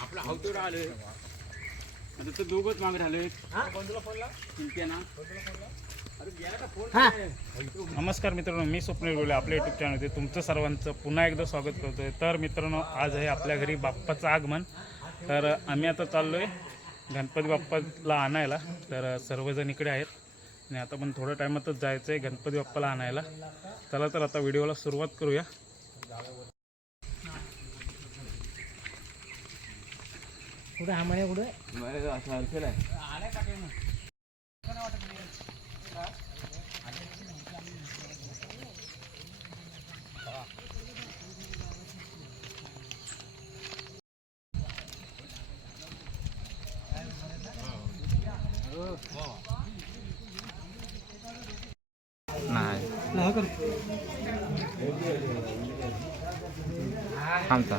आपला हवतो आता तर दोघच मागे राहिले नमस्कार मित्रांनो मी स्वप्नील बोले आपल्या युट्यूब चॅनलमध्ये तुमचं सर्वांचं पुन्हा एकदा स्वागत करतोय. तर मित्रांनो आज आहे आपल्या घरी बाप्पाचं आगमन. तर आम्ही आता चाललो आहे गणपती बाप्पाला आणायला. तर सर्वजण इकडे आहेत. आणि आता पण थोड्या टायमातच जायचं आहे गणपती बाप्पाला आणायला. चला तर आता व्हिडिओला सुरुवात करूया. कुठं आम्हाला कुठं नाही थांबता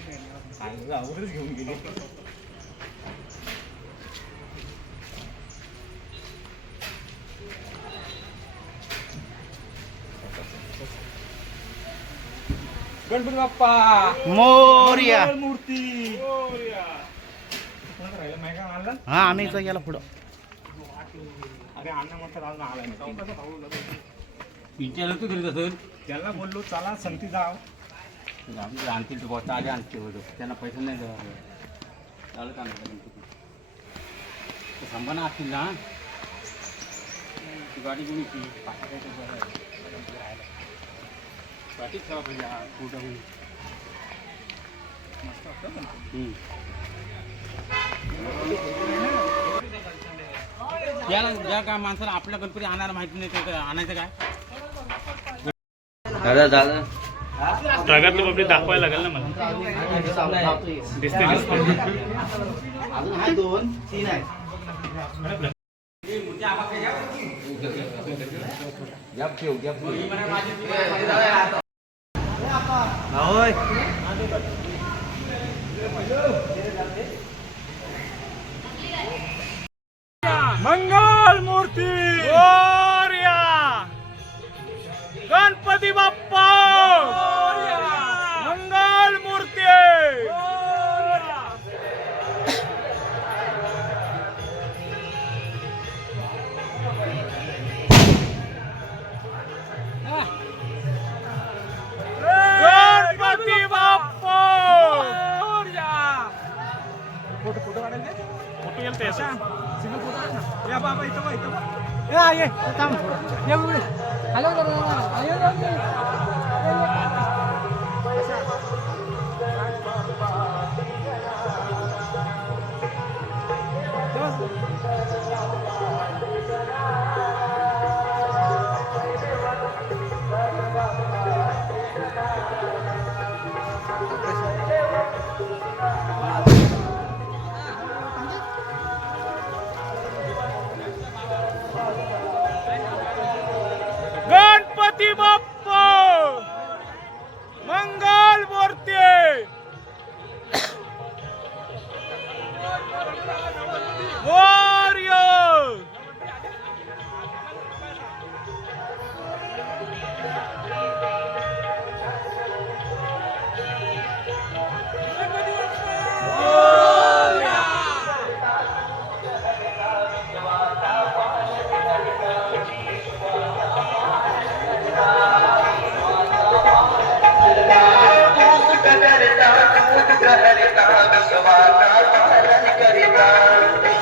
नाही नाही गणपती बाप्पा मोर्या. मूर्ती हा आम्ही इथं गेला पुढं. अरे अण्णा म्हणतात आला नाही विचारलं तू घरी असेल त्याला बोललो चला संती जाव. आणतील तू ताजे आले आणते त्यांना पैसे नाही द्यावा चालत आणलं गणपती ते संभाना असतील ना ती गाडी कोणी ती पाठायचं गाडीच ठेवा पाहिजे हा, कुठं होईल. हम्म. ज्या काय माणसाला आपल्या गणपती आणायला माहिती नाही आणायचं काय दादा दादा काय जगातलं बाबडी दाखवायला लागेल ना मला दिसते दिसते मंगल मूर्ती गणपती बाप्पा! मंगल मूर्ती! गणपती बाप्पा! फोटो फोटो काढायचे फोटो असं सिंगल फोटो या बाबा इथं बा इथं बा या ये थांब. ये पुढे हॅलो गणपती كهل تعب سواك على الكريمان